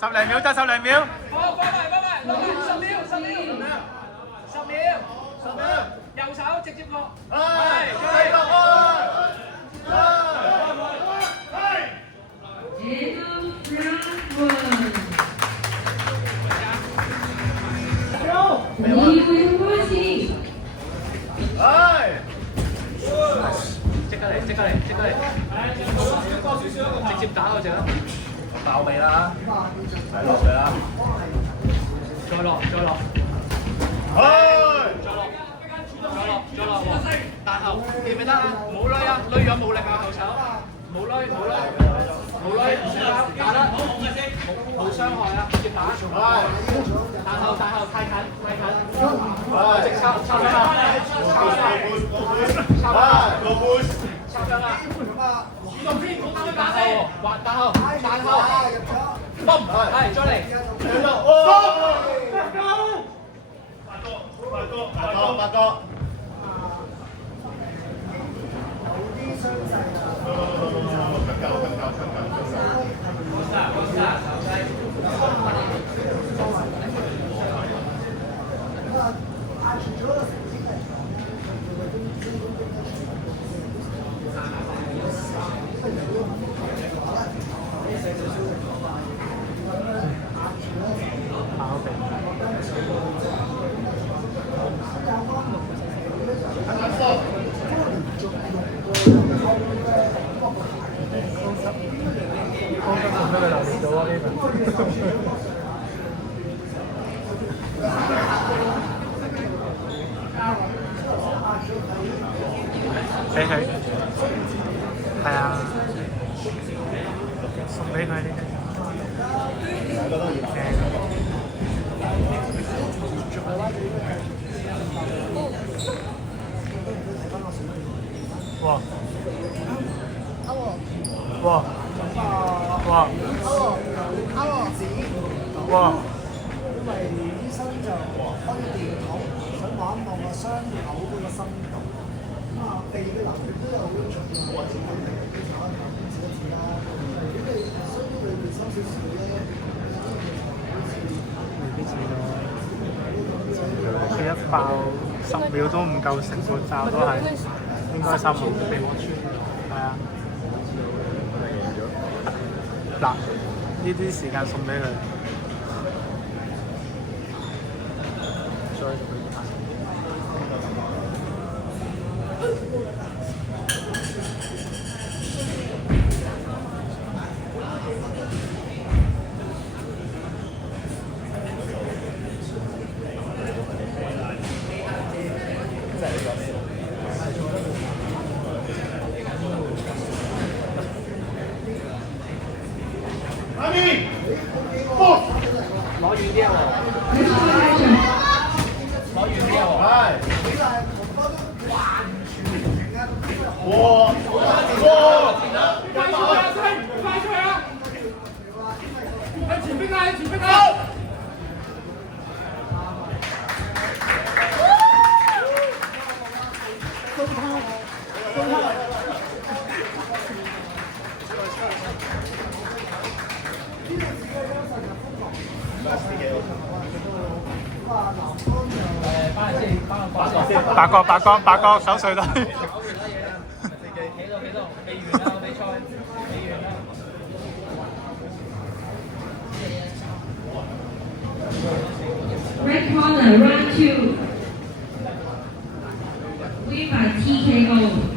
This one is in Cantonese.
10秒得10秒。10秒，右手直接落。即刻嚟，直接打嗰隻啦，爆尾啦，係落水啦，再落，再落，彈後，記唔記得啊？冇攏啊，攏咗冇力啊，後手，冇攏，打得，冇傷害啊，直接打，彈後，太近，直抄上啦，抄上啦，主動啲，彈後，嘣，係再嚟，八哥。俾佢，係啊，送俾佢呢啲。哇阿和哇哇阿和哇！因為醫生就開咗電筒，想望一望個傷口嗰個深度。咁啊，鼻嘅能力都有好重要，或者佢哋經常可能指一指啦。如果你傷到裏面深少少咧，未必知道。佢一爆10秒都唔夠成個罩都係應該3秒。係啊。嗱，呢啲時間送俾佢。攞遠啲啊！攞遠啲啊！哇！快出去啊！喺前邊啊！喺前邊啊！八角手碎啦！幾多？未完啊！比賽未完啊！ Red corner, round 2. Win by TKO.